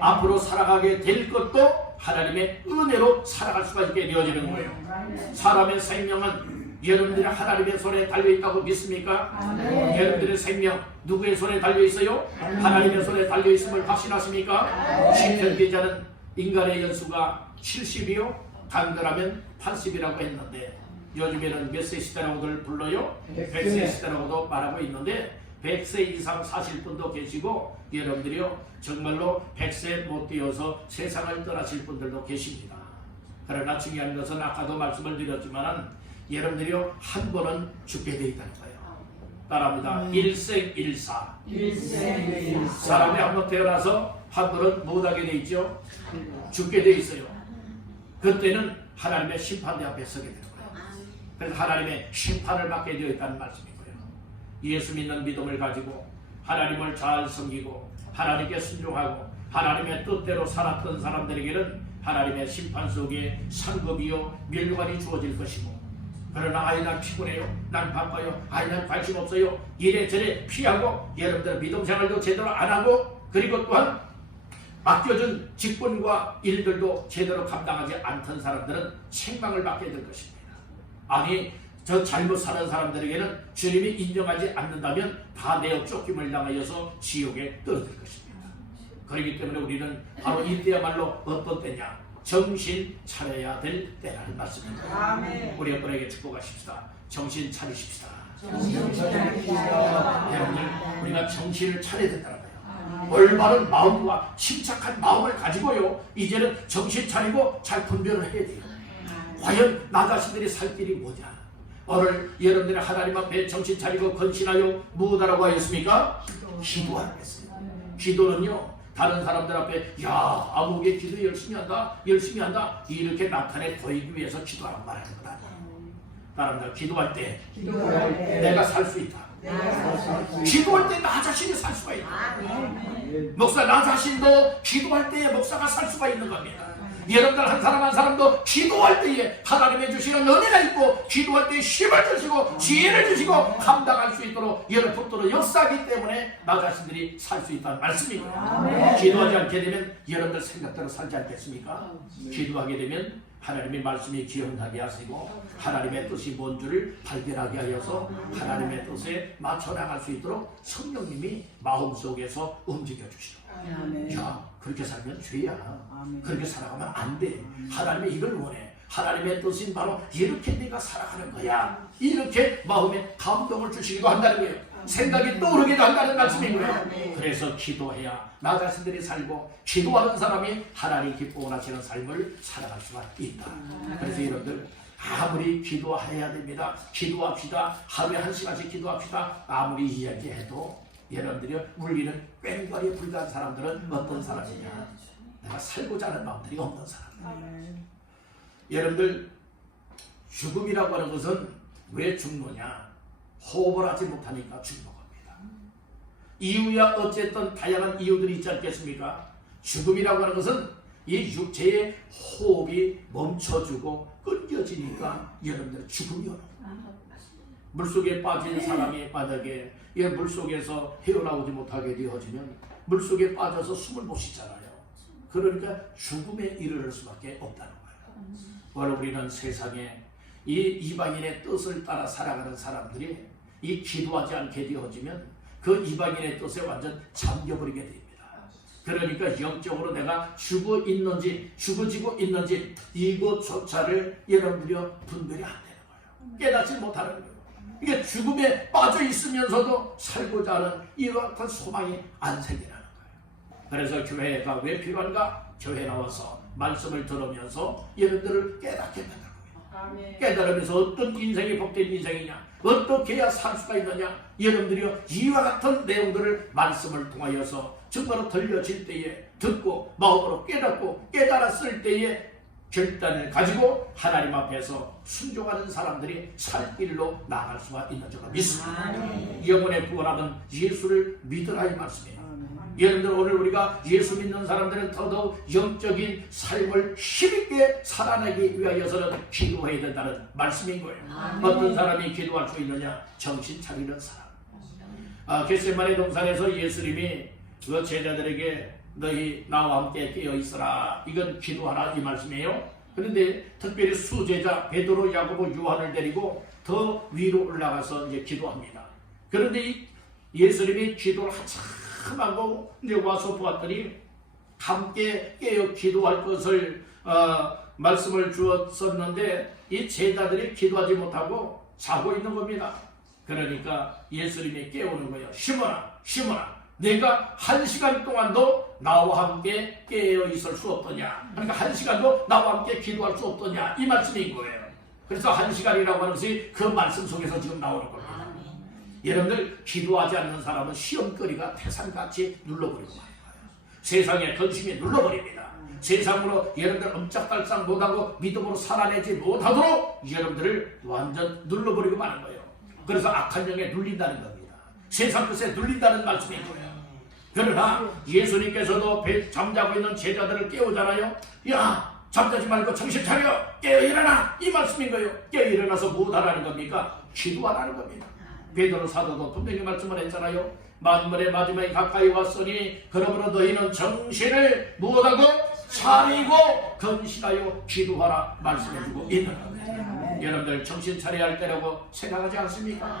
앞으로 살아가게 될 것도 하나님의 은혜로 살아갈 수가 있게 되어지는 거예요. 사람의 생명은 여러분들이 하나님의 손에 달려있다고 믿습니까? 여러분들의 생명 누구의 손에 달려있어요? 하나님의 손에 달려있음을 확신하십니까? 시편 기자는 인간의 연수가 70이요 간절하면 80이라고 했는데 요즘에는 몇 세 시대라고들 불러요? 100세 시대라고도 말하고 있는데 100세 이상 사실 분도 계시고 여러분들이요 정말로 100세 못 되어서 세상을 떠나실 분들도 계십니다. 그러나 중요한 것은 아까도 말씀을 드렸지만 여러분들이요 한 번은 죽게 되어 있다는 거예요. 따라합니다. 일생일사. 사람이 한 번 태어나서 한 번은 못하게 되어 있죠. 죽게 되어 있어요. 그때는 하나님의 심판대 앞에 서게 되는 거예요. 그래서 하나님의 심판을 받게 되어 있다는 말씀이고요. 예수 믿는 믿음을 가지고 하나님을 잘 섬기고 하나님께 순종하고 하나님의 뜻대로 살았던 사람들에게는 하나님의 심판 속에 상급이요 멸관이 주어질 것이고, 그러나 아이 난 피곤해요, 난 바빠요, 아이 난 관심 없어요, 이래저래 피하고 여러분들 믿음 생활도 제대로 안 하고 그리고 또한 맡겨준 직분과 일들도 제대로 감당하지 않던 사람들은 책망을 받게 될 것입니다. 아니 저 잘못 사는 사람들에게는 주님이 인정하지 않는다면 다 내어 쫓김을 당하여서 지옥에 떨어질 것입니다. 그렇기 때문에 우리는 바로 이때야말로 어떤 때냐? 정신 차려야 될 때라는 말씀입니다. 아멘. 우리 여러분에게 축복하십시다. 정신 차리십시다. 차리십시다. 여러분들 우리가 정신을 차려야 된다는 거예요. 올바른 마음과 침착한 마음을 가지고요 이제는 정신 차리고 잘 분별을 해야 돼요. 과연 나 자신들이 살 길이 뭐냐? 오늘 여러분들이 하나님 앞에 정신 차리고 건신하여 무엇하라고 하였습니까? 기도하라고 했어요. 기도는요 다른 사람들 앞에 야 아무개 기도 열심히 한다 이렇게 나타내 보이기 위해서 기도하라고 말하는 것 아니에요. 사람들 기도할 때 내가 살 수 있다. 기도할 때 나 자신이 살 수가 있다. 목사 나 자신도 기도할 때에 목사가 살 수가 있는 겁니다. 여러분들 한 사람 한 사람도 기도할 때에 하나님의 주시는 은혜가 있고 기도할 때에 힘을 주시고 지혜를 주시고 감당할 수 있도록 여러 붙들어 역사하기 때문에 나 자신들이 살 수 있다는 말씀입니다. 기도하지 않게 되면 여러분들 생각대로 살지 않겠습니까? 기도하게 되면 하나님의 말씀이 기억나게 하시고 하나님의 뜻이 뭔 줄을 발견하게 하여서 하나님의 뜻에 맞춰 나갈 수 있도록 성령님이 마음속에서 움직여 주시죠. 야 그렇게 살면 죄야. 그렇게 살아가면 안 돼. 하나님이 이걸 원해. 하나님의 뜻은 바로 이렇게 내가 살아가는 거야. 이렇게 마음에 감동을 주시기도 한다는 거예요. 생각이 떠오르기도 한다는 말씀이고요. 그래서 기도해야 나 자신들이 살고 기도하는 사람이 하나님 기뻐 하시는 삶을 살아갈 수가 있다. 그래서 여러분들 아무리 기도해야 됩니다. 기도합시다. 하루에 1시간씩 기도합시다. 아무리 이야기해도 여러분들이 우리는 꽹과리에 불과한 사람들은 어떤 사람이냐? 내가 살고자 하는 마음들이 없는 사람. 여러분들 죽음이라고 하는 것은 왜 죽느냐? 호흡을 하지 못하니까 죽는 겁니다. 이유야 어쨌든 다양한 이유들이 있지 않겠습니까? 죽음이라고 하는 것은 이 육체의 호흡이 멈춰주고 끊겨지니까 여러분들 죽음이 오는 거예요. 물속에 빠진 사람이 만약에 이 물속에서 헤어나오지 못하게 되어지면 물속에 빠져서 숨을 못 쉬잖아요. 그러니까 죽음에 이르를 수밖에 없다는 거예요. 오늘 우리는 세상에 이 이방인의 뜻을 따라 살아가는 사람들이 이 기도하지 않게 되어지면 그 이방인의 뜻에 완전 잠겨버리게 됩니다. 그러니까 영적으로 내가 죽어 있는지 죽어지고 있는지 이것조차를 여러분들이 분별이 안 되는 거예요. 깨닫지 못하는 거예요. 이게 죽음에 빠져 있으면서도 살고자 하는 이와 같은 소망이 안 생기라는 거예요. 그래서 교회가 왜 필요한가? 교회 나와서 말씀을 들으면서 여러분들을 깨닫게 된다는 거예요. 깨달으면서 어떤 인생이 복된 인생이냐, 어떻게 해야 살 수가 있느냐, 여러분들이 이와 같은 내용들을 말씀을 통하여서 정말로 들려질 때에 듣고 마음으로 깨닫고 깨달았을 때에 결단을 가지고 하나님 앞에서 순종하는 사람들이 살 길로 나갈 수가 있는 줄로 믿습니다. 영혼의 구원함은 예수를 믿으라 이 말씀이에요. 여러분들 오늘 우리가 예수 믿는 사람들은 더더욱 영적인 삶을 힘있게 살아내기 위하여서는 기도해야 된다는 말씀인 거예요. 어떤 사람이 기도할 수 있느냐? 정신 차리는 사람. 겟세마네 동산에서 예수님이 그 제자들에게 너희 나와 함께 깨어 있어라, 이건 기도하라 이 말씀이에요. 그런데 특별히 수제자 베드로, 야고보, 요한을 데리고 더 위로 올라가서 이제 기도합니다. 그런데 예수님이 기도를 한참 하고 이제 와서 보았더니 함께 깨어 기도할 것을 말씀을 주었었는데 이 제자들이 기도하지 못하고 자고 있는 겁니다. 그러니까 예수님이 깨우는 거예요. 시몬아, 시몬아, 내가 1시간 동안도 나와 함께 깨어 있을 수 없더냐? 그러니까 1시간도 나와 함께 기도할 수 없더냐? 이 말씀인 거예요. 그래서 1시간이라고 하는 것이 그 말씀 속에서 지금 나오는 겁니다. 여러분들, 기도하지 않는 사람은 시험거리가 태산같이 눌러버리고 말이에요. 세상의 근심이 눌러버립니다. 세상으로 여러분들 엄짝달싹 못하고 믿음으로 살아내지 못하도록 여러분들을 완전 눌러버리고 마는 거예요. 그래서 악한 영에 눌린다는 겁니다. 세상 것에 눌린다는 말씀인 거예요. 그러나 예수님께서도 잠자고 있는 제자들을 깨우잖아요. 야, 잠자지 말고 정신 차려, 깨어 일어나, 이 말씀인 거예요. 깨어 일어나서 무엇하라는 겁니까? 기도하라는 겁니다. 베드로 사도도 분명히 말씀을 했잖아요. 만물의 마지막이 가까이 왔으니 그러므로 너희는 정신을 무엇하고 차리고 근신하여 기도하라 말씀해주고 있는 겁니다. 여러분들 정신 차려야 할 때라고 생각하지 않습니까?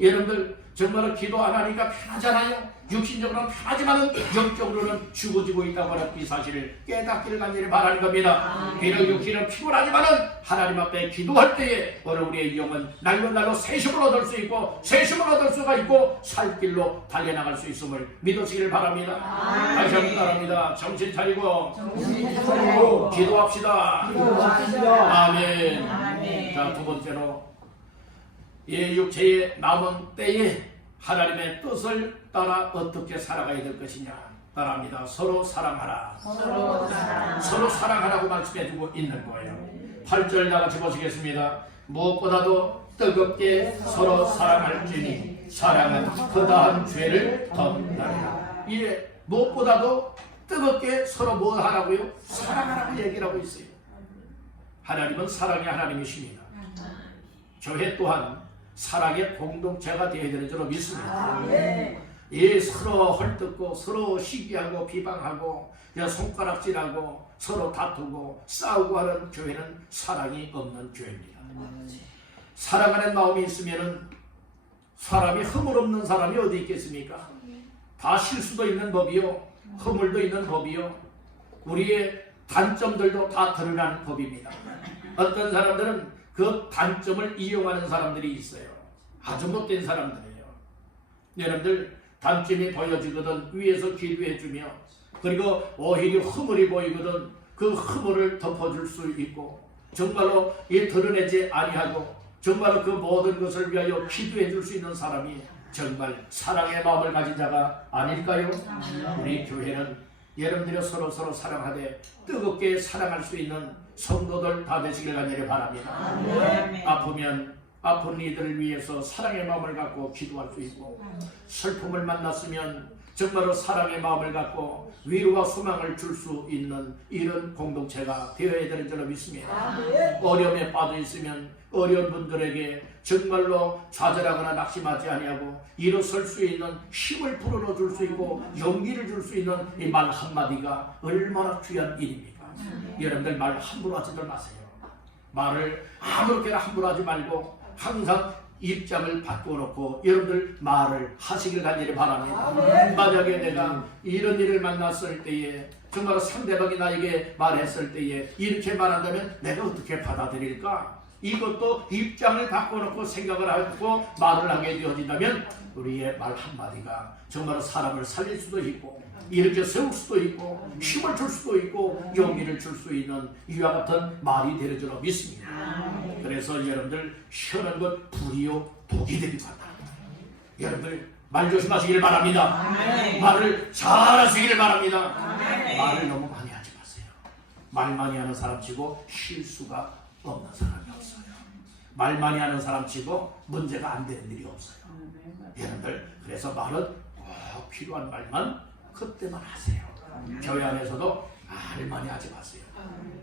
여러분들 정말로 기도 안 하니까 편하잖아요. 육신적으로는 편하지만은 영적으로는 죽어지고 있다고 하는 이 사실을 깨닫기를 간절히 바라는 겁니다. 비록 육신은 피곤하지만은 하나님 앞에 기도할 때에 오늘 우리의 영은 날로 새 힘을 얻을 수 있고 새 힘을 얻을 수가 있고 살 길로 달려나갈 수 있음을 믿으시기를 바랍니다. 다시 한번 바랍니다. 정신 차리고 기도합시다. 아멘. 자, 두 번째로 육체의 남은 때에 하나님의 뜻을 따라 어떻게 살아가야 될 것이냐. 따라합니다. 서로 사랑하라. 서로 사랑하라고 말씀해주고 있는 거예요. 8절 다같이 보시겠습니다. 무엇보다도 뜨겁게 서로 사랑할지니 사랑은 거다한 죄를 덮나니라. 이에 무엇보다도 뜨겁게 서로 뭐 하라고요? 사랑하라고 얘기를 하고 있어요. 하나님은 사랑의 하나님이십니다. 교회 또한 사랑의 공동체가 되어야 되는 줄로 믿습니다. 예, 서로 헐뜯고 서로 시기하고 비방하고 손가락질하고 서로 다투고 싸우고 하는 교회는 사랑이 없는 교회입니다. 사랑하는 마음이 있으면 사람이 허물 없는 사람이 어디 있겠습니까? 다 실수도 있는 법이요, 허물도 있는 법이요, 우리의 단점들도 다 드러나는 법입니다. 어떤 사람들은 그 단점을 이용하는 사람들이 있어요. 아주 못된 사람들이에요. 여러분들, 단점이 보여지거든 위에서 기도해주며, 그리고 오히려 허물이 보이거든 그 허물을 덮어줄 수 있고, 정말로 이 드러내지 아니하고 정말로 그 모든 것을 위하여 기도해줄 수 있는 사람이 정말 사랑의 마음을 가진 자가 아닐까요? 우리 교회는 여러분들이 서로 사랑하되 뜨겁게 사랑할 수 있는 성도들 다 되시길 간절히 바랍니다. 아프면 아픈 이들을 위해서 사랑의 마음을 갖고 기도할 수 있고, 슬픔을 만났으면 정말로 사랑의 마음을 갖고 위로와 소망을 줄 수 있는 이런 공동체가 되어야 되는 줄로 믿습니다. 어려움에 빠져 있으면 어려운 분들에게 정말로 좌절하거나 낙심하지 아니하고 일어설 수 있는 힘을 불어넣어 줄 수 있고 용기를 줄 수 있는 이 말 한마디가 얼마나 귀한 일입니까? 여러분들 말 함부로 하지들 마세요. 말을 아무렇게나 함부로 하지 말고 항상 입장을 바꿔놓고 여러분들 말을 하시길 간절히 바랍니다. 만약에 내가 이런 일을 만났을 때에 정말 상대방이 나에게 말했을 때에 이렇게 말한다면 내가 어떻게 받아들일까? 이것도 입장을 바꿔놓고 생각을 하고 말을 하게 되어진다면 우리의 말 한마디가 정말 사람을 살릴 수도 있고 일으켜 세울 수도 있고 힘을 줄 수도 있고 용기를 줄 수 있는 이와 같은 말이 되는 줄로 믿습니다. 그래서 여러분들 시원한 것 불이요 독이 되기도 한다. 여러분들 말 조심하시길 바랍니다. 말을 잘하시길 바랍니다. 말을 너무 많이 하지 마세요. 말 많이 하는 사람 치고 실수가 없는 사람이 없어요. 말 많이 하는 사람 치고 문제가 안 되는 일이 없어요. 여러분들 그래서 말은 꼭 필요한 말만 그때만 하세요. 교회 안에서도 말 많이 하지 마세요.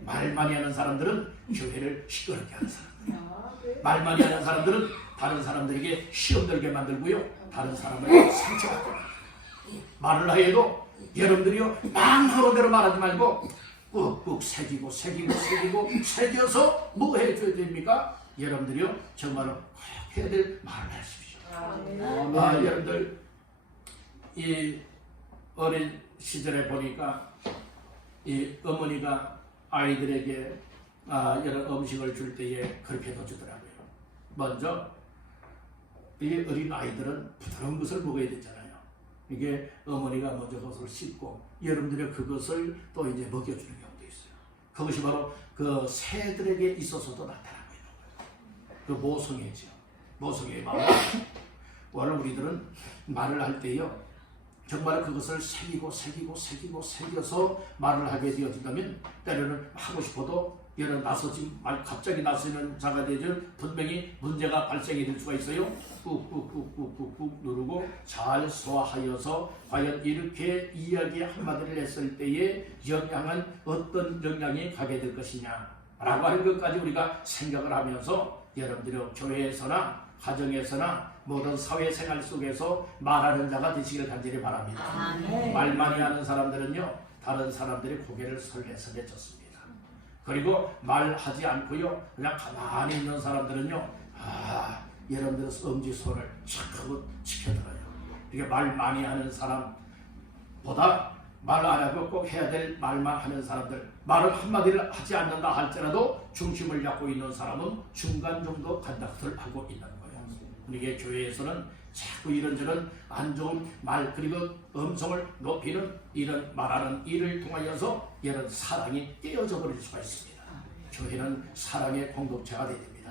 말 많이 하는 사람들은 교회를 시끄럽게 하는 사람들이에요. 말 많이 하는 사람들은 다른 사람들에게 시험 들게 만들고요, 다른 사람을 상처받게 만들어요. 말을 해도 여러분들이요 망하고대로 말하지 말고 꾹꾹 새기고 새겨서 뭐 해줘야 됩니까? 여러분들이요 정말로 해야 될 말을 하십시오. 여러분들 이 어린 시절에 보니까 이 어머니가 아이들에게 여러 음식을 줄 때에 그렇게 해주더라고요. 먼저 이 어린 아이들은 부드러운 것을 먹어야 되잖아요. 이게 어머니가 먼저 그것을 씻고 여러분들이 그것을 또 이제 먹여주는 경우도 있어요. 그것이 바로 그 새들에게 있어서도 나타나고 있는 거예요. 그 모성애죠. 모성애의 마음. 오늘 우리들은 말을 할 때요 정말 그것을 새겨서 말을 하게 되어진다면 때로는 하고 싶어도 여러 나서지 갑자기 나서는 자가 되면 분명히 문제가 발생이 될 수가 있어요. 꾹꾹 누르고 잘 소화하여서 과연 이렇게 이야기 한마디를 했을 때에 영향은 어떤 영향이 가게 될 것이냐 라고 하는 것까지 우리가 생각을 하면서 여러분들이 교회에서나 가정에서나 모든 사회생활 속에서 말하는 자가 되시기를 간절히 바랍니다. 말 많이 하는 사람들은요 다른 사람들의 고개를 설레설레 쳤습니다. 그리고 말하지 않고요 그냥 가만히 있는 사람들은요 여러분들 엄지손을 착하고 지켜들어요. 이게 말 많이 하는 사람보다 말 안 하고 꼭 해야 될 말만 하는 사람들, 말을 한마디를 하지 않는다 할지라도 중심을 잡고 있는 사람은 중간 정도 간닥을 하고 있는 거예요. 우리의 교회에서는 자꾸 이런저런 안 좋은 말 그리고 음성을 높이는 이런 말하는 일을 통하여서 이런 사랑이 깨어져 버릴 수가 있습니다. 교회는 사랑의 공동체가 되야 됩니다.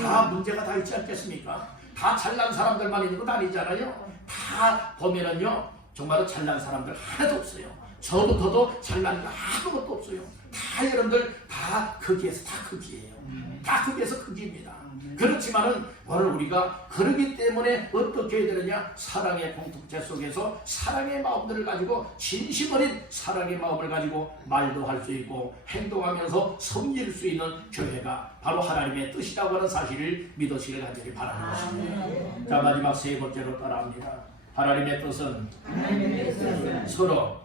다 문제가 다 있지 않겠습니까? 다 잘난 사람들만 있는 건 아니잖아요. 다 보면은요 정말로 잘난 사람들 하나도 없어요. 저부터도 잘난 거 아무것도 없어요. 다 여러분들 다 거기에서 다 거기예요. 다 거기에서 거기입니다. 그렇지만은 오늘 우리가 그러기 때문에 어떻게 해야 되느냐? 사랑의 공동체 속에서 사랑의 마음들을 가지고 진심 어린 사랑의 마음을 가지고 말도 할 수 있고 행동하면서 섬길 수 있는 교회가 바로 하나님의 뜻이라고 하는 사실을 믿으시길 간절히 바라는 것입니다. 자 마지막 세 번째로 따라합니다. 하나님의 뜻은 서로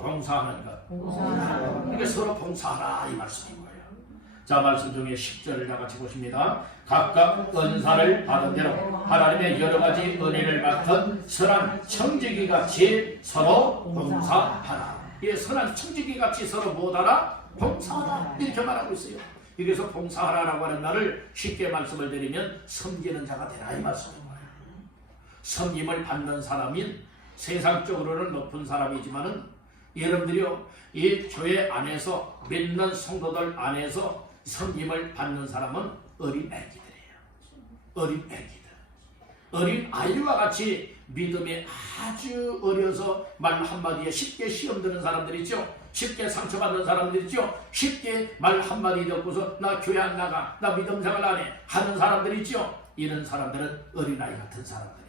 봉사하는 것. 이게 서로 봉사하라 이 말씀인 거예요. 자 말씀 중에 10절을 다 같이 보십니다. 각각 은사를 받은 대로 하나님의 여러 가지 은혜를 맡은 선한 청지기 같이 서로 봉사하라. 이 선한 청지기 같이 서로 뭐하라? 봉사하라 이렇게 말하고 있어요. 여기서 봉사하라라고 하는 말을 쉽게 말씀을 드리면 섬기는 자가 되라 이 말씀인 거예요. 섬김을 받는 사람인 세상적으로는 높은 사람이지만은 여러분들이요 이 교회 안에서 믿는 성도들 안에서 섬김을 받는 사람은 어린 애기들이에요. 어린 애기들. 어린 아이와 같이 믿음이 아주 어려서 말 한마디에 쉽게 시험 드는 사람들 있죠. 쉽게 상처받는 사람들 있죠. 쉽게 말 한마디 듣고서 나 교회 안 나가, 나 믿음 생활 안 해 하는 사람들 있죠. 이런 사람들은 어린아이 같은 사람들이에요.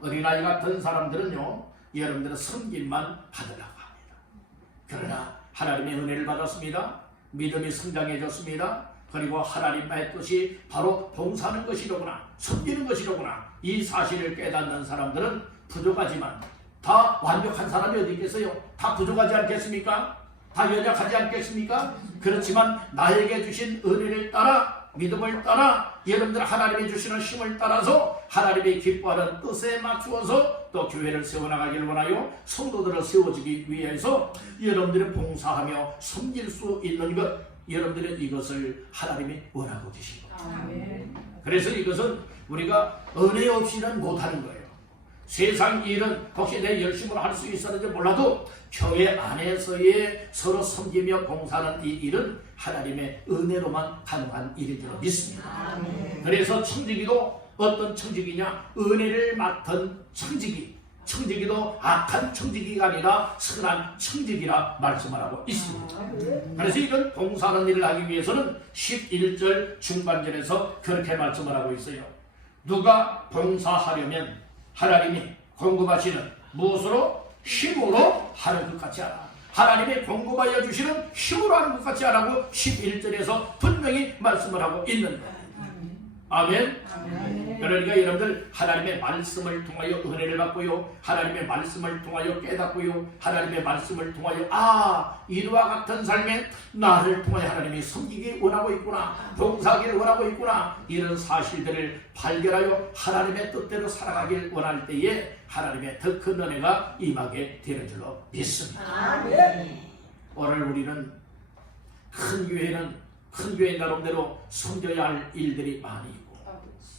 어린아이 같은 사람들은요 여러분들은 섬김만 받으려고 합니다. 그러나 하나님의 은혜를 받았습니다. 믿음이 성장해졌습니다. 그리고 하나님의 뜻이 바로 봉사하는 것이로구나, 섬기는 것이로구나 이 사실을 깨닫는 사람들은 부족하지만 다 완벽한 사람이 어디 있겠어요? 다 부족하지 않겠습니까? 다 연약하지 않겠습니까? 그렇지만 나에게 주신 은혜를 따라 믿음을 따라 여러분들 하나님이 주시는 힘을 따라서 하나님이 기뻐하는 뜻에 맞추어서 또 교회를 세워나가기를 원하여 성도들을 세워주기 위해서 여러분들이 봉사하며 섬길 수 있는 것, 여러분들은 이것을 하나님이 원하고 계신 겁니다. 그래서 이것은 우리가 은혜 없이는 못하는 거예요. 세상 일은 혹시 내 열심으로 할 수 있었는지 몰라도 교회 안에서의 서로 섬기며 봉사하는 이 일은 하나님의 은혜로만 가능한 일인 줄 믿습니다. 그래서 청지기도 어떤 청지기냐, 은혜를 맡은 청지기, 청지기도 악한 청지기가 아니라 선한 청지기라 말씀을 하고 있습니다. 그래서 이런 봉사하는 일을 하기 위해서는 11절 중반절에서 그렇게 말씀을 하고 있어요. 누가 봉사하려면 하나님이 공급하시는 무엇으로? 힘으로 하는 것 같이 하라. 하나님이 공급하여 주시는 힘으로 하는 것 같이 하라고 11절에서 분명히 말씀을 하고 있는 거예요. 아멘. 그러니까 여러분들 하나님의 말씀을 통하여 은혜를 받고요, 하나님의 말씀을 통하여 깨닫고요, 하나님의 말씀을 통하여 이와 같은 삶에 나를 통하여 하나님이 섬기기 원하고 있구나, 봉사하기를 원하고 있구나, 이런 사실들을 발견하여 하나님의 뜻대로 살아가길 원할 때에 하나님의 더 큰 은혜가 임하게 되는 줄로 믿습니다. 오늘 우리는 큰 교회 나름대로 섬겨야 할 일들이 많이 있고,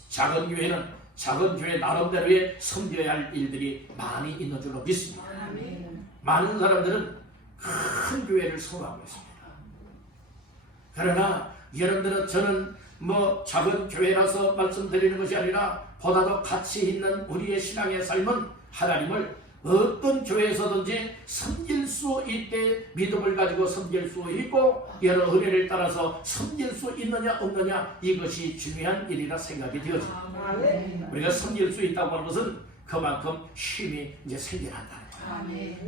작은 교회는 작은 교회 나름대로의 섬겨야 할 일들이 많이 있는 줄로 믿습니다. 많은 사람들은 큰 교회를 소망하고 있습니다. 그러나 여러분들은, 저는 작은 교회라서 말씀드리는 것이 아니라 보다 더 가치 있는 우리의 신앙의 삶은 하나님을 어떤 교회에서든지 섬길 수 있게 믿음을 가지고 섬길 수 있고, 여러 은혜를 따라서 섬길 수 있느냐 없느냐, 이것이 중요한 일이라 생각이 되어집니다. 우리가 섬길 수 있다고 하는 것은 그만큼 힘이 이제 생겨난다.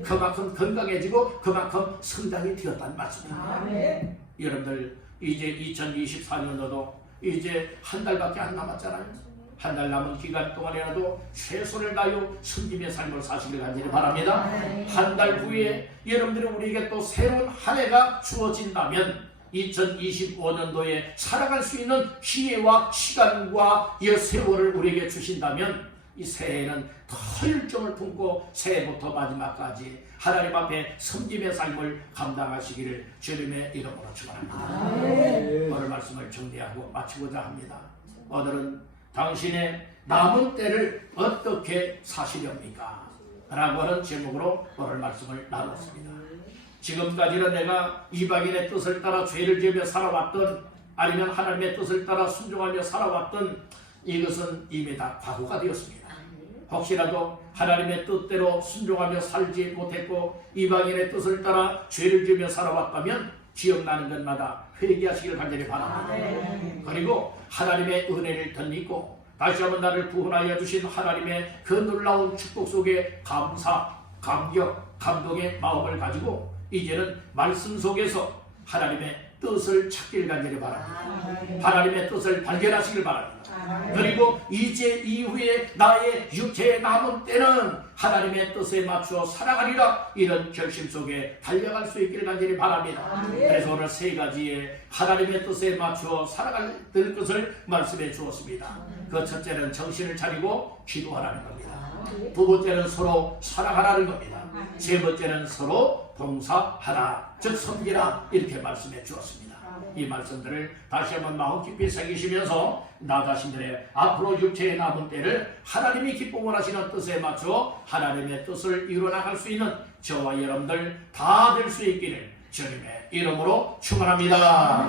그만큼 건강해지고 그만큼 성장이 되었다는 말씀입니다. 여러분들 이제 2024년도도 이제 한 달밖에 안 남았잖아요. 한 달 남은 기간 동안이라도 최선을 다하여 섬김의 삶을 사시길 간절히 바랍니다. 한 달 후에 여러분들이 우리에게 또 새로운 한 해가 주어진다면 2025년도에 살아갈 수 있는 기회와 시간과 이 세월을 우리에게 주신다면 이 새해에는 더 열정을 품고 새해부터 마지막까지 하나님 앞에 섬김의 삶을 감당하시기를 주님의 이름으로 축원합니다. 오늘 말씀을 정리하고 마치고자 합니다. 오늘은 당신의 남은 때를 어떻게 사시렵니까? 라고 하는 제목으로 오늘 말씀을 나눴습니다. 지금까지는 내가 이방인의 뜻을 따라 죄를 지으며 살아왔던, 아니면 하나님의 뜻을 따라 순종하며 살아왔던, 이것은 이미 다 과거가 되었습니다. 혹시라도 하나님의 뜻대로 순종하며 살지 못했고 이방인의 뜻을 따라 죄를 지으며 살아왔다면 기억나는 것마다 회개하시길 간절히 바랍니다. 그리고 하나님의 은혜를 덧입고 다시 한번 나를 구원하여 주신 하나님의 그 놀라운 축복 속에 감사, 감격, 감동의 마음을 가지고 이제는 말씀 속에서 하나님의 뜻을 찾길 간절히 바랍니다. 하나님의 뜻을 발견하시길 바랍니다. 그리고 이제 이후에 나의 육체의 남은 때는 하나님의 뜻에 맞추어 살아가리라, 이런 결심 속에 달려갈 수 있기를 간절히 바랍니다. 그래서 오늘 세 가지의 하나님의 뜻에 맞추어 살아갈 것을 말씀해 주었습니다. 그 첫째는 정신을 차리고 기도하라는 겁니다. 두 번째는 서로 사랑하라는 겁니다. 세 번째는 서로 봉사하라, 즉 섬기라, 이렇게 말씀해 주었습니다. 이 말씀들을 다시 한번 마음 깊이 새기시면서 나 자신들의 앞으로 육체의 남은 때를 하나님이 기뻐 원하시는 뜻에 맞춰 하나님의 뜻을 이루어나갈 수 있는 저와 여러분들 다 될 수 있기를 주님의 이름으로 축원합니다.